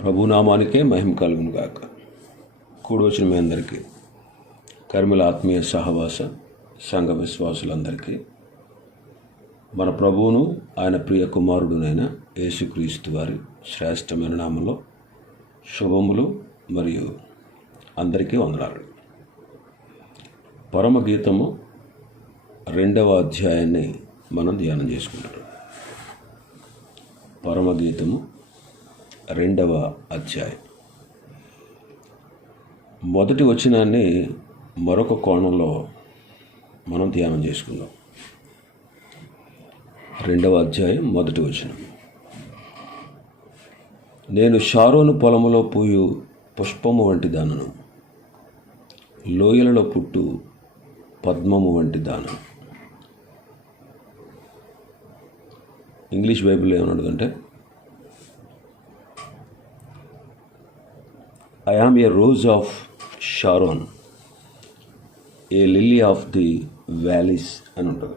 ప్రభునామానికే మహిమ కలుగునుగాక. కూడి వచ్చిన మీ అందరికీ కర్మిల ఆత్మీయ సహవాస సంఘ విశ్వాసులందరికీ మన ప్రభువును ఆయన ప్రియ కుమారుడునైన యేసుక్రీస్తు వారి శ్రేష్టమైన నామంలో శుభములు మరియు అందరికీ వందనాలు. పరమగీతము రెండవ అధ్యాయాన్ని మనం ధ్యానం చేసుకుంటారు పరమగీతము రెండవ అధ్యాయం. మొదటి వచనాన్ని మరొక కోణంలో మనం ధ్యానం చేసుకుందాం. రెండవ అధ్యాయం మొదటి వచనం. నేను షారోను పొలములో పూయు పుష్పము వంటి దానను లోయలలో పుట్టు పద్మము వంటి దానం ఇంగ్లీష్ బైబిల్లో అంటే I am a rose of Sharon a lily of the valleys అని ఉంటుంది.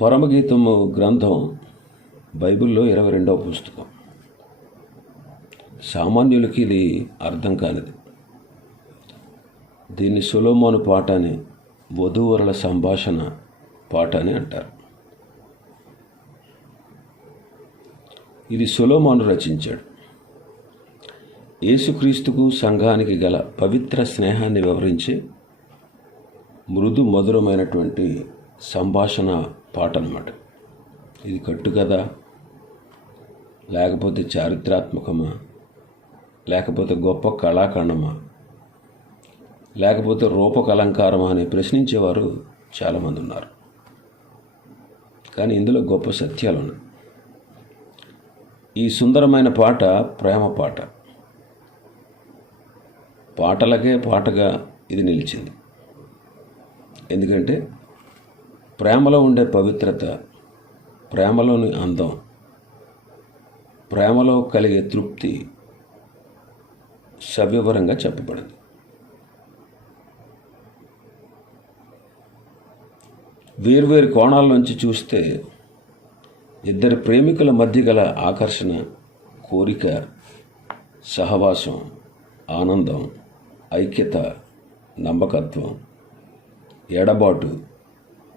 పరమగీతము గ్రంథం బైబిల్లో ఇరవై రెండవ పుస్తకం. సామాన్యులకి ఇది అర్థం కానిది. దీన్ని సులోమోను పాట అని వధూవరుల సంభాషణ పాట అని అంటారు. ఇది సొలోమాను రచించాడు. యేసుక్రీస్తుకు సంఘానికి గల పవిత్ర స్నేహాన్ని వివరించే మృదు మధురమైనటువంటి సంభాషణ పాట అనమాట ఇది కట్టు కదా లేకపోతే చారిత్రాత్మకమా లేకపోతే గొప్ప కళాఖండమా లేకపోతే రూపకలంకారమా అని ప్రశ్నించేవారు చాలామంది ఉన్నారు. కానీ ఇందులో గొప్ప సత్యాలు ఉన్నాయి ఈ సుందరమైన పాట ప్రేమ పాట. పాటలకే పాటగా ఇది నిలిచింది. ఎందుకంటే ప్రేమలో ఉండే పవిత్రత ప్రేమలోని అందం ప్రేమలో కలిగే తృప్తి సవివరంగా చెప్పబడింది. వేర్వేరు కోణాల నుంచి చూస్తే ఇద్దరు ప్రేమికుల మధ్య గల ఆకర్షణ కోరిక సహవాసం ఆనందం ఐక్యత నమ్మకత్వం ఎడబాటు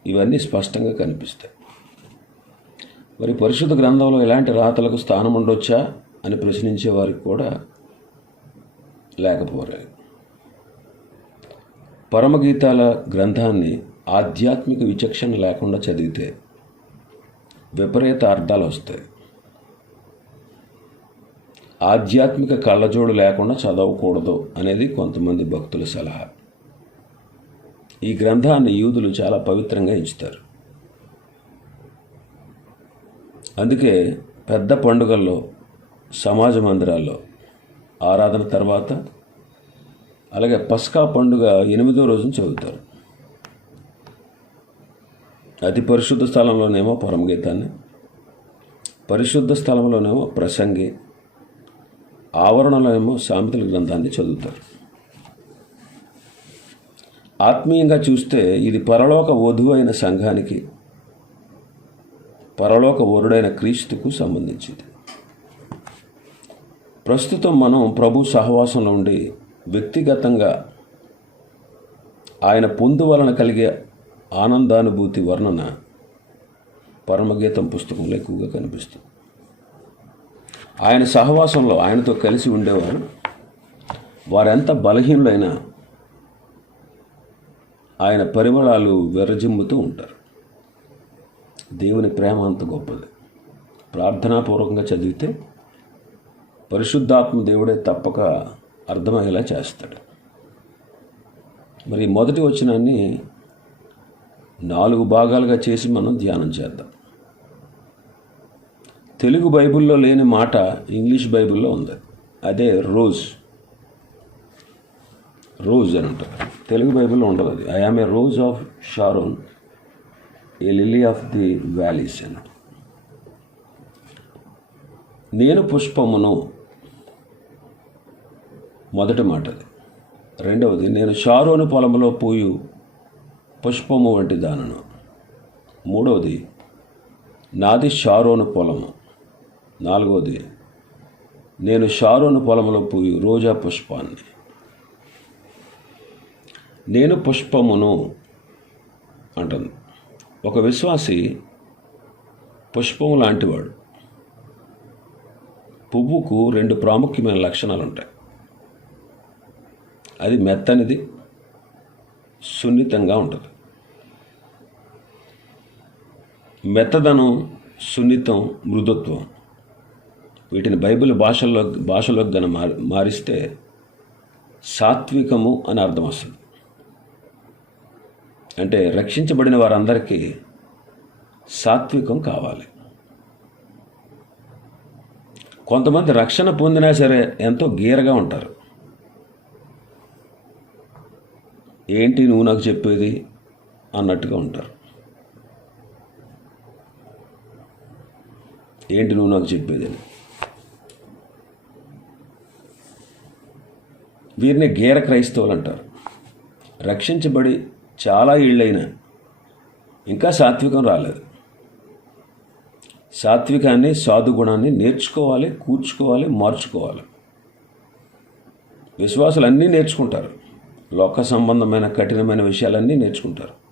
ఇవన్నీ స్పష్టంగా కనిపిస్తాయి. మరి పరిశుద్ధ గ్రంథంలో ఎలాంటి రాతలకు స్థానం ఉండొచ్చా అని ప్రశ్నించే వారికి కూడా లేకపోరే పరమగీతాల గ్రంథాన్ని ఆధ్యాత్మిక విచక్షణ లేకుండా చదివితే విపరీత అర్థాలు వస్తాయి. ఆధ్యాత్మిక కళ్ళజోడు లేకుండా చదవకూడదు అనేది కొంతమంది భక్తుల సలహా. ఈ గ్రంథాన్ని యూదులు చాలా పవిత్రంగా ఎంచుతారు. అందుకే పెద్ద పండుగల్లో సమాజ మందిరాల్లో ఆరాధన తర్వాత అలాగే పస్కా పండుగ ఎనిమిదో రోజున చదువుతారు. అతి పరిశుద్ధ స్థలంలోనేమో పరమగీతాన్ని పరిశుద్ధ స్థలంలోనేమో ప్రసంగి ఆవరణలో ఏమో సామెతల గ్రంథాన్ని చదువుతారు. ఆత్మీయంగా చూస్తే ఇది పరలోక వధువు అయిన సంఘానికి పరలోక వరుడైన క్రీస్తుకు సంబంధించింది. ప్రస్తుతం మనం ప్రభు సహవాసంలో ఉండి వ్యక్తిగతంగా ఆయన పొందు వలన కలిగే ఆనందానుభూతి వర్ణన పరమగీతం పుస్తకంలో ఎక్కువగా కనిపిస్తుంది. ఆయన సహవాసంలో ఆయనతో కలిసి ఉండేవారు. వారెంత బలహీనులైనా ఆయన పరిమళాలు విరజిమ్ముతూ ఉంటారు. దేవుని ప్రేమ అంత గొప్పది. ప్రార్థనాపూర్వకంగా చదివితే పరిశుద్ధాత్మ దేవుడే తప్పక అర్థమయ్యేలా చేస్తాడు. మరి మొదటి వచనాన్ని నాలుగు భాగాలుగా చేసి మనం ధ్యానం చేద్దాం. తెలుగు బైబిల్లో లేని మాట ఇంగ్లీష్ బైబిల్లో ఉంది. అదే రోజ్. రోజ్ అని అంటారు. తెలుగు బైబిల్లో ఉండదు అది. I am a rose of Sharon a lily of the valleys అని. నేను పుష్పమును మొదటి మాట అది రెండవది నేను షారోను పొలంలో పోయి పుష్పము వంటి దానను. మూడవది నాది షారోను పొలము. నాలుగవది నేను షారోను పొలంలో పోయి రోజా పుష్పాన్ని. నేను పుష్పమును అంటుంది. ఒక విశ్వాసి పుష్పము లాంటివాడు. పువ్వుకు రెండు ప్రాముఖ్యమైన లక్షణాలు ఉంటాయి అది మెత్తనిది సున్నితంగా ఉంటుంది. మెత్తదనం సున్నితం మృదుత్వం. వీటిని బైబిల్ భాషల్లో భాషలోకి గన మారి మారిస్తే సాత్వికము అని అర్థం వస్తుంది. అంటే రక్షించబడిన వారందరికీ సాత్వికం కావాలి. కొంతమంది రక్షణ పొందినా సరే ఎంతో గీరగా ఉంటారు. ఏంటి నువ్వు నాకు చెప్పేది? అన్నట్టుగా ఉంటారు. ఏంటి నువ్వు నాకు చెప్పేది అని? వీరిని గేర క్రైస్తవులు అంటారు. రక్షించబడి చాలా ఏళ్ళైనా ఇంకా సాత్వికం రాలేదు. సాత్వికాన్ని సాధుగుణాన్ని నేర్చుకోవాలి కూర్చుకోవాలి మార్చుకోవాలి. విశ్వాసులు అన్నీ నేర్చుకుంటారు. లోక సంబంధమైన కఠినమైన విషయాలన్నీ నేర్చుకుంటారు.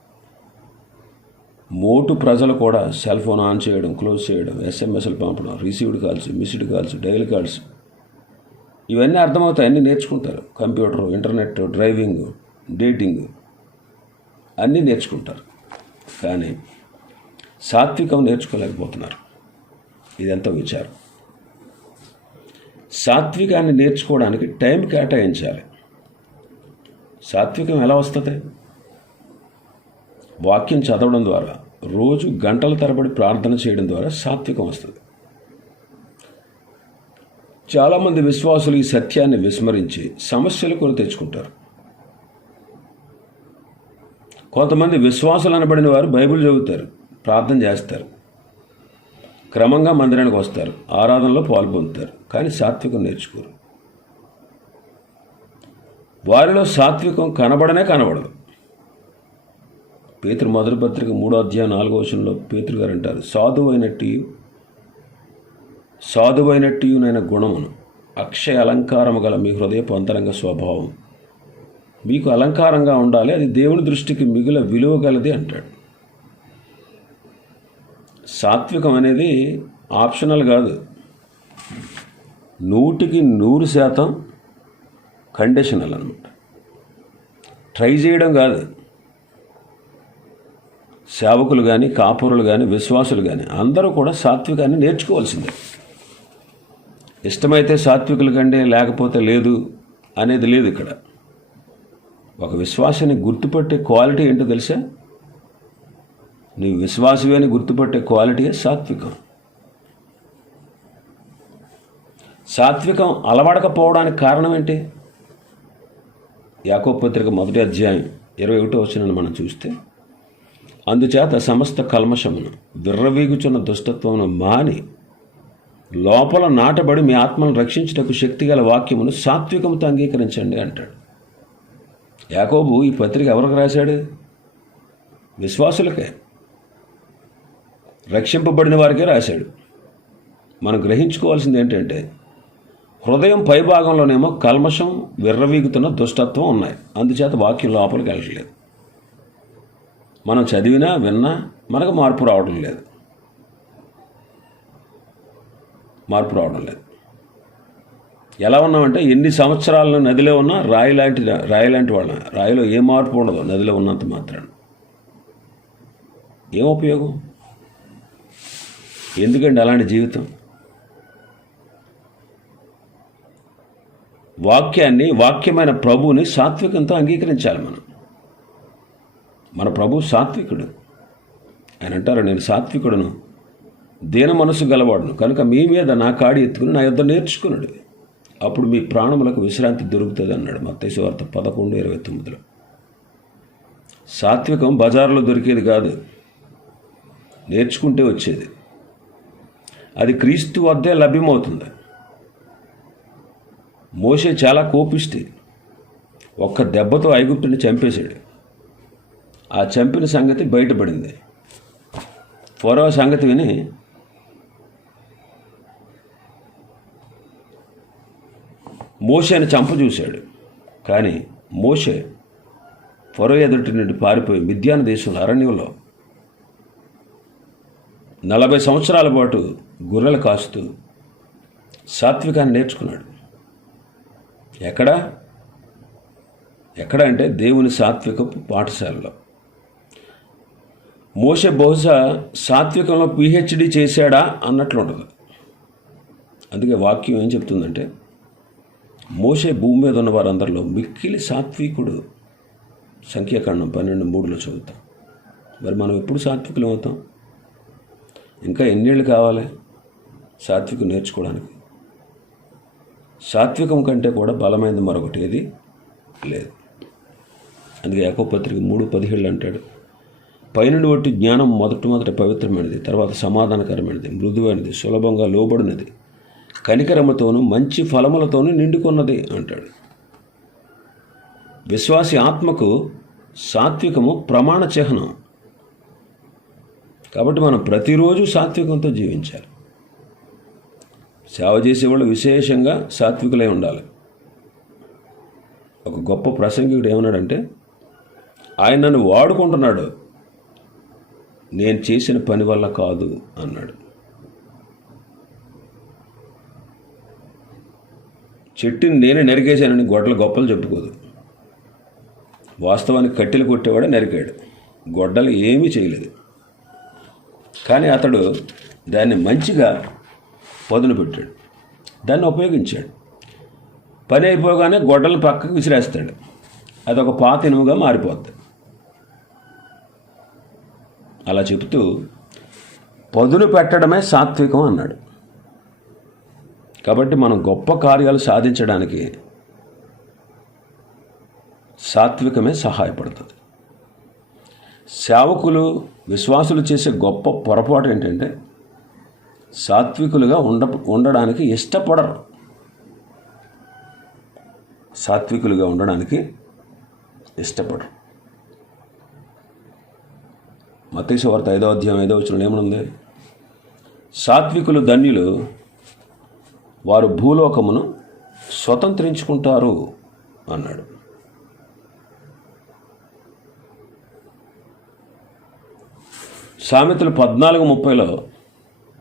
మోటు ప్రజలు కూడా సెల్ ఫోన్ ఆన్ చేయడం క్లోజ్ చేయడం ఎస్ఎంఎస్లు పంపడం received calls missed calls daily calls. ఇవన్నీ అర్థమవుతాయి అన్నీ నేర్చుకుంటారు. కంప్యూటర్ ఇంటర్నెట్ డ్రైవింగ్ డేటింగ్ అన్నీ నేర్చుకుంటారు. కానీ సాత్వికం నేర్చుకోలేకపోతున్నారు. ఇదంతా విచారం. సాత్వికాన్ని నేర్చుకోవడానికి టైం కేటాయించాలి. సాత్వికం ఎలా వస్తుంది? వాక్యం చదవడం ద్వారా రోజు గంటల తరబడి ప్రార్థన చేయడం ద్వారా సాత్వికం వస్తుంది. చాలామంది విశ్వాసులు ఈ సత్యాన్ని విస్మరించి సమస్యలు కొని తెచ్చుకుంటారు. కొంతమంది విశ్వాసులు అనబడిన వారు బైబిల్ చదువుతారు ప్రార్థన చేస్తారు క్రమంగా మందిరానికి వస్తారు ఆరాధనలో పాల్పొందుతారు కానీ సాత్వికం నేర్చుకోరు. వారిలో సాత్వికం కనబడనే కనబడదు. పేతురు మొదటి పత్రిక మూడో అధ్యాయం నాలుగో వచనంలో పేతురు గారు అంటారు సాధువైనట్టు సాధువైనట్టునైన గుణమును అక్షయ అలంకారము గల మీ హృదయపు అంతరంగ స్వభావం. మీకు అలంకారంగా ఉండాలి అది దేవుని దృష్టికి మిగుల విలువ గలది అంటాడు. సాత్వికం అనేది ఆప్షనల్ కాదు. నూటికి నూరు శాతం కండిషనల్ అనమాట ట్రై చేయడం కాదు. సేవకులు కానీ కాపురులు కానీ విశ్వాసులు కానీ అందరూ కూడా సాత్వికాన్ని నేర్చుకోవాల్సిందే. ఇష్టమైతే సాత్వికుల కంటే లేకపోతే లేదు అనేది లేదు ఇక్కడ. ఒక విశ్వాసాన్ని గుర్తుపట్టే క్వాలిటీ ఏంటో తెలుసా? నీ విశ్వాసమే అని గుర్తుపట్టే క్వాలిటీయే సాత్వికం. సాత్వికం అలవడకపోవడానికి కారణం ఏంటి? యాకోపత్రిక మొదటి అధ్యాయం ఇరవై ఒకటో వచ్చిన మనం చూస్తే అందుచేత సమస్త కల్మషమును విర్రవీగుచున్న దుష్టత్వమును మాని లోపల నాటబడి మీ ఆత్మను రక్షించుటకు శక్తిగల వాక్యమును సాత్వికముతో అంగీకరించండి అంటాడు. యాకోబు ఈ పత్రిక ఎవరికి రాశాడు? విశ్వాసులకే. రక్షింపబడిన వారికే రాశాడు. మనం గ్రహించుకోవాల్సింది ఏంటంటే హృదయం పైభాగంలోనేమో కల్మషం విర్రవీగుతున్న దుష్టత్వం ఉన్నాయి. అందుచేత వాక్యం లోపలికి వెళ్ళట్లేదు. మనం చదివినా విన్నా మనకు మార్పు రావడం లేదు. మార్పు రావడం లేదు. ఎలా ఉన్నామంటే ఎన్ని సంవత్సరాలను నదిలో ఉన్నా రాయి లాంటి రాయి లాంటి వాళ్ళ. రాయిలో ఏ మార్పు ఉండదు నదిలో ఉన్నంత మాత్రాన. ఏం ఉపయోగం? ఎందుకండి అలాంటి జీవితం? వాక్యాన్ని వాక్యమైన ప్రభువుని సాత్వికంతో అంగీకరించాలి మనం. మన ప్రభు సాత్వికుడు. ఆయన అంటారు నేను సాత్వికుడును. దీన మనసు గలవాడును. కనుక మీ మీద నా కాడి ఎత్తుకుని నా యుద్ధం నేర్చుకున్నాడు అప్పుడు మీ ప్రాణములకు విశ్రాంతి దొరుకుతుంది అన్నాడు మత్తైసు వార్త పదకొండు ఇరవై తొమ్మిదిలో. సాత్వికం బజార్లో దొరికేది కాదు. నేర్చుకుంటే వచ్చేది. అది క్రీస్తు వద్దే లభ్యమవుతుంది. మోసే చాలా కోపిస్తే ఒక్క దెబ్బతో ఐగుప్తుని చంపేశాడు. ఆ చంపిన సంగతి బయటపడింది. ఫరో సంగతి విని మోషేని చంప చూశాడు. కానీ మోషే ఫరో ఎదుటి నుండి పారిపోయి మిద్యాన దేశంలో అరణ్యంలో నలభై సంవత్సరాల పాటు గొర్రెలు కాస్తూ సాత్వికాన్ని నేర్చుకున్నాడు. ఎక్కడ? ఎక్కడ అంటే దేవుని సాత్వికపు పాఠశాలలో. మోషే బహుశా సాత్వికంలో పిహెచ్డి చేశాడా అన్నట్లు ఉండదు అందుకే వాక్యం ఏం చెప్తుందంటే మోసే భూమి మీద ఉన్న వారందరిలో మిక్కిలి సాత్వికుడు. సంఖ్యాకాండం పన్నెండు మూడులో చదువుతాం. మరి మనం ఎప్పుడు సాత్వికులు అవుతాం? ఇంకా ఎన్నేళ్ళు కావాలి సాత్వికం నేర్చుకోవడానికి? సాత్వికం కంటే కూడా బలమైనది మరొకటి ఏది? లేదు. అందుకే ఏకోపత్రిక మూడు పదిహేళ్ళు అంటాడు పైనుండి బట్టి జ్ఞానం మొదటి మొదట పవిత్రమైనది తర్వాత సమాధానకరమైనది మృదువైనది సులభంగా లోబడినది కనికరమతోనూ మంచి ఫలములతోనూ నిండుకున్నది అంటాడు. విశ్వాసి ఆత్మకు సాత్వికము ప్రమాణ చిహ్నం. కాబట్టి మనం ప్రతిరోజు సాత్వికంతో జీవించాలి. సేవ చేసేవాళ్ళు విశేషంగా సాత్వికులై ఉండాలి. ఒక గొప్ప ప్రసంగికుడు ఏమన్నాడంటే ఆయన నన్ను వాడుకుంటున్నాడు. నేను చేసిన పని వల్ల కాదు అన్నాడు. చెట్టుని నేను నరికేశానని గొడ్డలు గొప్పలు చెప్పుకోదు. వాస్తవానికి కట్టెలు కొట్టేవాడే నరికాడు గొడ్డలు ఏమీ చేయలేదు. కానీ అతడు దాన్ని మంచిగా పదును పెట్టాడు. దాన్ని ఉపయోగించాడు. పని అయిపోగానే గొడ్డలు పక్కకు విసిరేస్తాడు. అదొక పాత ఇనుముగా మారిపోద్ది. అలా చెబుతూ పదులు పెట్టడమే సాత్వికం అన్నాడు. కాబట్టి మనం గొప్ప కార్యాలు సాధించడానికి సాత్వికమే సహాయపడుతుంది. సేవకులు విశ్వాసులు చేసే గొప్ప పొరపాటు ఏంటంటే సాత్వికులుగా ఉండ ఉండడానికి ఇష్టపడరు. సాత్వికులుగా ఉండడానికి ఇష్టపడరు. మతేశ వార్త ఐదో అధ్యాయం ఐదో వచ్చిన ఏమనుంది? సాత్వికులు ధన్యులు వారు భూలోకమును స్వతంత్రించుకుంటారు అన్నాడు. సామెతలు పద్నాలుగు ముప్పైలో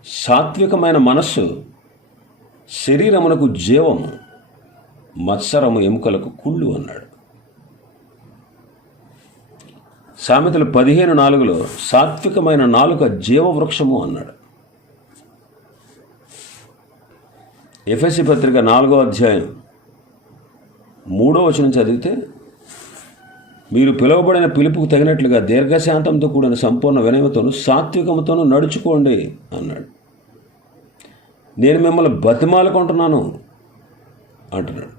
సాత్వికమైన మనస్సు శరీరమునకు జీవము మత్సరము ఎముకలకు కుళ్ళు అన్నాడు. సామెతలు పదిహేను నాలుగులో సాత్వికమైన నాలుక జీవవృక్షము అన్నాడు. ఎఫ్ఎస్సి పత్రిక నాలుగో అధ్యాయం మూడో వచనం చదివితే మీరు పిలువబడిన పిలుపుకు తగినట్లుగా దీర్ఘశాంతంతో కూడిన సంపూర్ణ వినయమతోనూ సాత్వికముతోనూ నడుచుకోండి అన్నాడు. నేను మిమ్మల్ని బతిమాలుకుంటున్నాను అంటున్నాడు.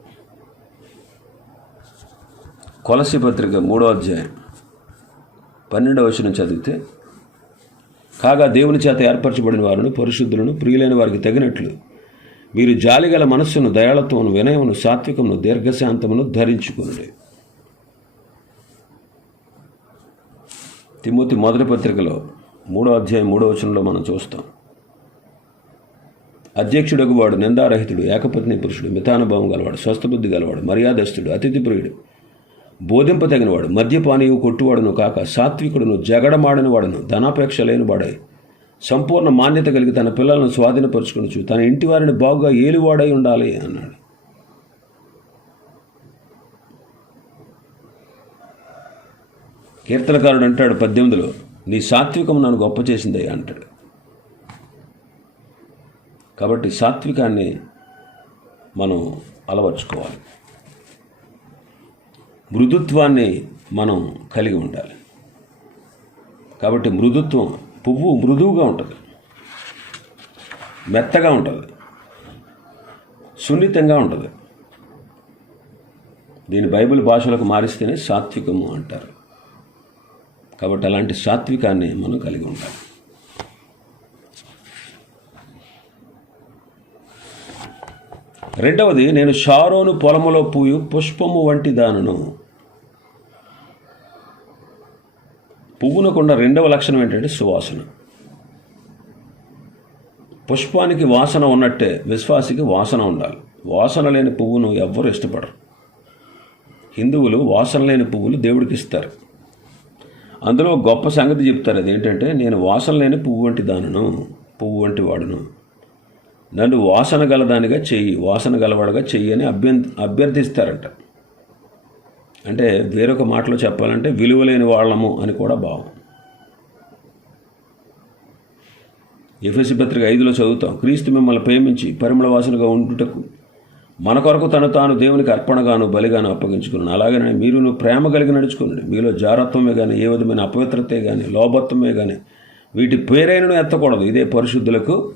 కొలసి పత్రిక మూడో అధ్యాయం పన్నెండవ వచనం చదివితే కాగా దేవుని చేత ఏర్పరచబడిన వారిని పరిశుద్ధులను ప్రియులైన వారికి తగినట్లు మీరు జాలిగల మనస్సును దయాళత్వమును వినయమును సాత్వికమును దీర్ఘశాంతమును ధరించుకునుడి. తిమోతి మొదటి పత్రికలో మూడో అధ్యాయం మూడో వచనంలో మనం చూస్తాం. అధ్యక్షుడగు వాడు నిందారహితుడు ఏకపత్ని పురుషుడు మితానుభవం గలవాడు స్వస్థబుద్ధి గలవాడు మర్యాదస్తుడు అతిథి ప్రియుడు బోధింపదగినవాడు మద్యపానీయు కొట్టువాడును కాక సాత్వికుడును జగడమాడని వాడును ధనాపేక్ష లేని వాడై సంపూర్ణ మాన్యత కలిగి తన పిల్లలను స్వాధీనపరుచుకునొచ్చు తన ఇంటి వారిని బాగుగా ఏలివాడై ఉండాలి అన్నాడు. కీర్తనకారుడు అంటాడు పద్దెనిమిదిలో నీ సాత్వికం నన్ను గొప్ప చేసింది అంటాడు. కాబట్టి సాత్వికాన్ని మనం అలవర్చుకోవాలి. మృదుత్వాన్ని మనం కలిగి ఉండాలి. కాబట్టి మృదుత్వం పువ్వు మృదువుగా ఉంటుంది. మెత్తగా ఉంటుంది. సున్నితంగా ఉంటుంది. దీని బైబిల్ భాషలకు మారిస్తేనే సాత్వికము అంటారు. కాబట్టి అలాంటి సాత్వికాన్ని మనం కలిగి ఉంటాం రెండవది నేను షారోను పొలములో పూయు పుష్పము వంటి దానను పువ్వునకున్న రెండవ లక్షణం ఏంటంటే సువాసన. పుష్పానికి వాసన ఉన్నట్టే విశ్వాసికి వాసన ఉండాలి. వాసన లేని పువ్వును ఎవ్వరు ఇష్టపడరు. హిందువులు వాసన లేని పువ్వులు దేవుడికి ఇస్తారు. అందులో గొప్ప సంగతి చెప్తారు. అదేంటంటే నేను వాసన లేని పువ్వు వంటి దానను పువ్వు వంటి వాడును. నన్ను వాసన గలదానిగా చెయ్యి వాసన గలవాడుగా చెయ్యి అని అభ్యం అభ్యర్థిస్తారంట. అంటే వేరొక మాటలో చెప్పాలంటే విలువలేని వాళ్ళము అని కూడా భావం. ఎఫ్ఎస్సి పత్రిక ఐదులో చదువుతాం క్రీస్తు మిమ్మల్ని ప్రేమించి పరిమళ వాసనగా ఉండుటకు మన కొరకు తను తాను దేవునికి అర్పణగాను బలిగాను అప్పగించుకున్నాను. అలాగనే నువ్వు ప్రేమ కలిగి నడుచుకున్నాడు మీలో జారత్వమే కానీ ఏ విధమైన అపవిత్రతే కానీ లోభత్వమే కానీ వీటి పేరైనను ఎత్తకూడదు. ఇదే పరిశుద్ధులకు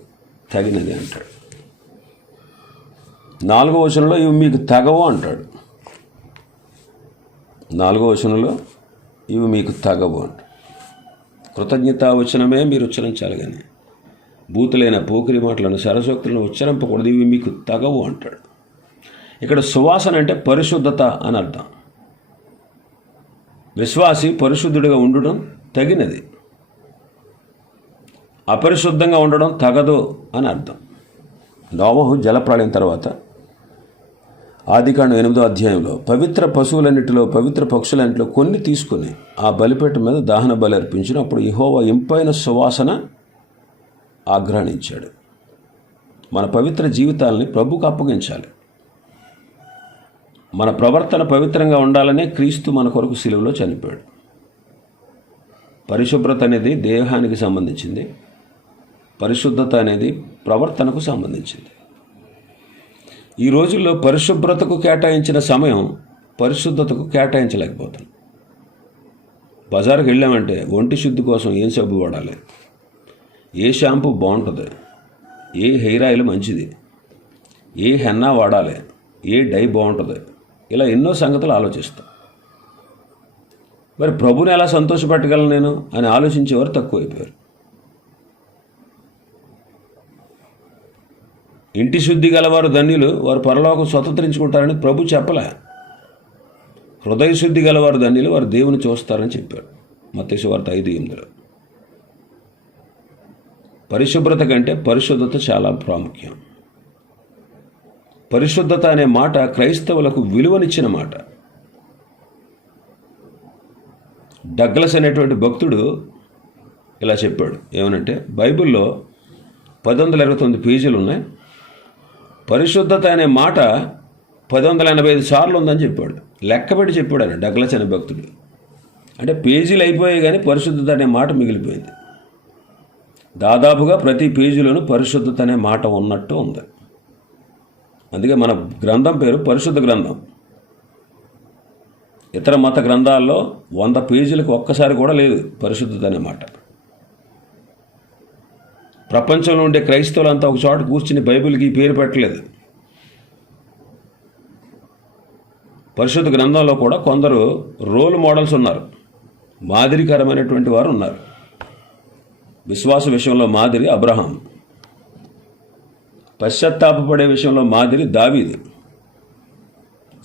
తగినది అంటాడు. నాలుగో వచనంలో ఇవి మీకు తగవు అంటాడు. నాలుగో వచనంలో ఇవి మీకు తగవు అంట. కృతజ్ఞతా వచనమే మీరు ఉచ్చరించాలి కానీ బూతులైన పోకిరి మాటలను సరసోక్తులను ఉచ్చరింపకూడదు. ఇవి మీకు తగవు అంటాడు. ఇక్కడ సువాసన అంటే పరిశుద్ధత అని అర్థం. విశ్వాసి పరిశుద్ధుడిగా ఉండడం తగినది. అపరిశుద్ధంగా ఉండడం తగదు అని అర్థం. నోమహు జలప్రాళయం తర్వాత ఆదికాండం ఎనిమిదో అధ్యాయంలో పవిత్ర పశువులన్నిటిలో పవిత్ర పక్షులన్నిటిలో కొన్ని తీసుకుని ఆ బలిపేట మీద దహన బలి అర్పించిన అప్పుడు ఇహోవా ఇంపైన సువాసన ఆగ్రహణించాడు మన పవిత్ర జీవితాలని ప్రభుకు అప్పగించాలి. మన ప్రవర్తన పవిత్రంగా ఉండాలనే క్రీస్తు మన కొరకు సిలువలో చనిపోయాడు. పరిశుభ్రత అనేది దేహానికి సంబంధించింది. పరిశుద్ధత అనేది ప్రవర్తనకు సంబంధించింది. ఈ రోజుల్లో పరిశుభ్రతకు కేటాయించిన సమయం పరిశుద్ధతకు కేటాయించలేకపోతున్నాం బజార్కి వెళ్ళామంటే ఒంటి శుద్ధి కోసం ఏం సబ్బు వాడాలి? ఏ షాంపూ బాగుంటుంది? ఏ హెయిర్ ఆయిల్ మంచిది? ఏ హెన్నా వాడాలి? ఏ డై బాగుంటుంది? ఇలా ఎన్నో సంగతులు ఆలోచిస్తాం. మరి ప్రభుని ఎలా సంతోషపెట్టగలను నేను? అని ఆలోచించేవారు తక్కువైపోయారు. ఇంటి శుద్ధి గలవారు ధన్యులు వారు పరలోకం స్వతంత్రించుకుంటారని ప్రభు చెప్పలే. హృదయ శుద్ధి గలవారు ధన్యులు వారు దేవుని చూస్తారని చెప్పాడు. మత్స్య వార్త ఐదు ఎనిమిదిలో. పరిశుభ్రత కంటే పరిశుద్ధత చాలా ప్రాముఖ్యం. పరిశుద్ధత అనే మాట క్రైస్తవులకు విలువనిచ్చిన మాట. డగ్లస్ అనేటువంటి భక్తుడు ఇలా చెప్పాడు. ఏమనంటే బైబిల్లో పది వందల ఇరవై తొమ్మిది పేజీలు ఉన్నాయి. పరిశుద్ధత అనే మాట పది వందల ఎనభై ఐదు సార్లు ఉందని చెప్పాడు. లెక్కపెట్టి చెప్పాడు ఆయన డగ్లస్ అనే భక్తుడు. అంటే పేజీలు అయిపోయాయి కానీ పరిశుద్ధత అనే మాట మిగిలిపోయింది. దాదాపుగా ప్రతి పేజీలోనూ పరిశుద్ధత అనే మాట ఉన్నట్టు ఉంది. అందుకే మన గ్రంథం పేరు పరిశుద్ధ గ్రంథం. ఇతర మత గ్రంథాల్లో వంద పేజీలకు ఒక్కసారి కూడా లేదు పరిశుద్ధత అనే మాట. ప్రపంచంలో ఉండే క్రైస్తవులంతా ఒక చోట కూర్చుని బైబిల్కి పేరు పెట్టలేదు. పరిశుద్ధ గ్రంథంలో కూడా కొందరు రోల్ మోడల్స్ ఉన్నారు. మాదిరికరమైనటువంటి వారు ఉన్నారు. విశ్వాస విషయంలో మాదిరి అబ్రహాం. పశ్చాత్తాపపడే విషయంలో మాదిరి దావీది.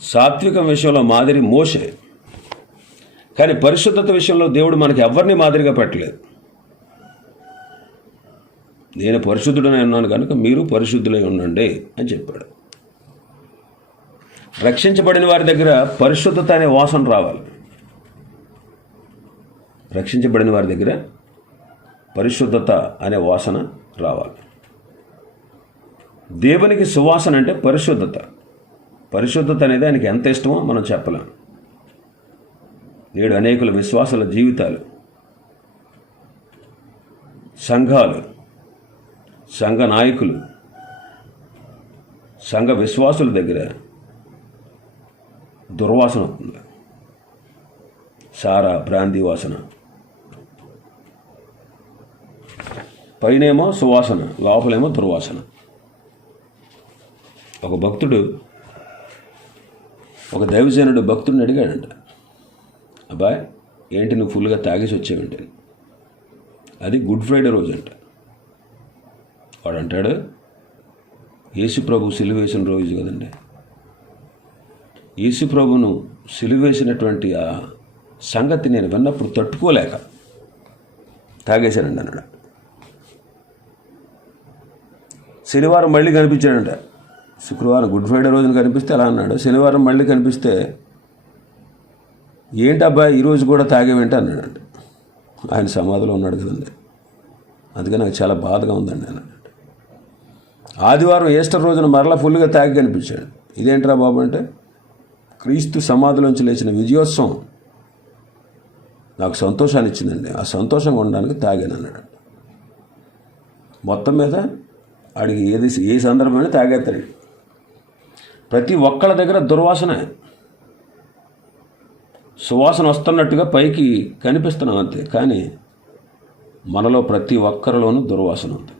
సాత్వికం విషయంలో మాదిరి మోషే. కానీ పరిశుద్ధత విషయంలో దేవుడు మనకి ఎవరిని మాదిరిగా పెట్టలేదు. నేను పరిశుద్ధుడనే ఉన్నాను కనుక మీరు పరిశుద్ధులై ఉండండి అని చెప్పాడు. రక్షించబడిన వారి దగ్గర పరిశుద్ధత అనే వాసన రావాలి. రక్షించబడిన వారి దగ్గర పరిశుద్ధత అనే వాసన రావాలి. దేవునికి సువాసన అంటే పరిశుద్ధత. పరిశుద్ధత అనేది ఆయనకి ఎంత ఇష్టమో మనం చెప్పలేం. నేడు అనేకుల విశ్వాసాల జీవితాలు సంఘాలు సంఘ నాయకులు సంఘ విశ్వాసుల దగ్గర దుర్వాసన వస్తుంది. సారా బ్రాంతి వాసన. పైనేమో సువాసన లోపలేమో దుర్వాసన. ఒక భక్తుడు ఒక దైవజనుడు భక్తుడిని అడిగాడంట అబ్బాయ్ ఏంటి నువ్వు ఫుల్గా తాగేసి వచ్చావంటే? అది గుడ్ ఫ్రైడే రోజు అంటే వాడు అంటాడు యేసుప్రభు సిలువేసిన రోజు కదండి. యేసుప్రభును సిలువేసినటువంటి ఆ సంగతి నేను విన్నప్పుడు తట్టుకోలేక తాగేశానండి అన్నాడు. శనివారం మళ్ళీ కనిపించాడంట. శుక్రవారం గుడ్ ఫ్రైడే రోజున కనిపిస్తే అలా అన్నాడు. శనివారం మళ్ళీ కనిపిస్తే ఏంటబ్బా ఈరోజు కూడా తాగేవేంటి? అన్నాడండి ఆయన సమాధిలో ఉన్నాడు కదండి. అందుకే నాకు చాలా బాధగా ఉందండి అన్నాడు ఆదివారం ఈస్టర్ రోజున మరలా ఫుల్గా తాగి కనిపించాడు. ఇదేంట్రా బాబు అంటే క్రీస్తు సమాధిలోంచి లేచిన విజయోత్సవం. నాకు సంతోషాన్ని ఇచ్చిందండి. ఆ సంతోషంగా ఉండడానికి తాగాను అన్నాడు. మొత్తం మీద అడిగి ఏది ఏ సందర్భమైనా తాగేస్తాడు ప్రతి ఒక్కళ్ళ దగ్గర దుర్వాసనే. సువాసన వస్తున్నట్టుగా పైకి కనిపిస్తున్నాం అంతే. కానీ మనలో ప్రతి ఒక్కరిలోనూ దుర్వాసన ఉంది.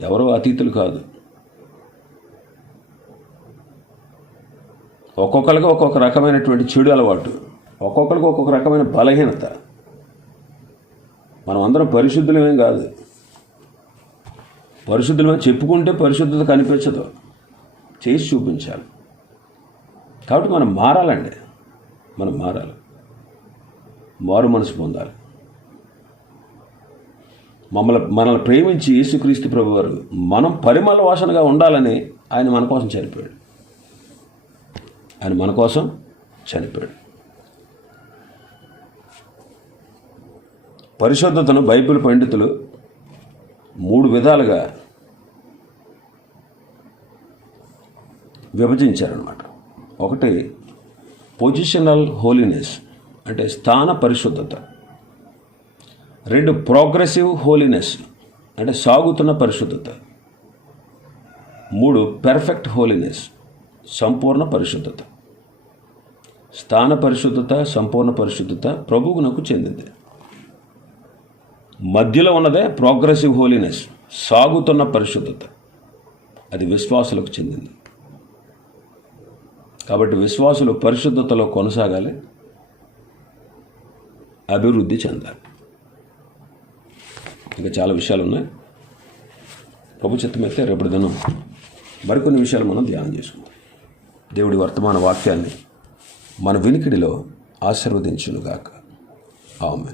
ఎవరో అతీతులు కాదు. ఒక్కొక్కరికి ఒక్కొక్క రకమైనటువంటి చెడు అలవాటు. ఒక్కొక్కరికి ఒక్కొక్క రకమైన బలహీనత. మనం అందరం పరిశుద్ధులమేం కాదు. పరిశుద్ధులమని చెప్పుకుంటే పరిశుద్ధత కనిపించదు. చేసి చూపించాలి. కాబట్టి మనం మారాలండి. మనం మారాలి. మారు మనసు పొందాలి. మమ్మల్ని మనల్ని ప్రేమించి యేసుక్రీస్తు ప్రభువారు మనం పరిమళ వాసనగా ఉండాలని ఆయన మన కోసం చనిపోయాడు. ఆయన మన కోసం చనిపోయాడు. పరిశుద్ధతను బైబిల్ పండితులు మూడు విధాలుగా విభజించారనమాట ఒకటి పొజిషనల్ హోలీనెస్ అంటే స్థాన పరిశుద్ధత. రెండు ప్రోగ్రెసివ్ హోలీనెస్ అంటే సాగుతున్న పరిశుద్ధత. మూడు పెర్ఫెక్ట్ హోలీనెస్ సంపూర్ణ పరిశుద్ధత. స్థాన పరిశుద్ధత సంపూర్ణ పరిశుద్ధత ప్రభువునకు చెందింది. మధ్యలో ఉన్నదే ప్రోగ్రెసివ్ హోలీనెస్ సాగుతున్న పరిశుద్ధత. అది విశ్వాసులకు చెందింది. కాబట్టి విశ్వాసులు పరిశుద్ధతలో కొనసాగాలి అభివృద్ధి చెందాలి. ఇంకా చాలా విషయాలు ఉన్నాయి. ప్రభు చిత్తమైతే రేపటి దినం మరికొన్ని విషయాలు మనం ధ్యానం చేసుకుందాం. దేవుడి వర్తమాన వాక్యాన్ని మన వినికిడిలో ఆశీర్వదించునుగాక. ఆమె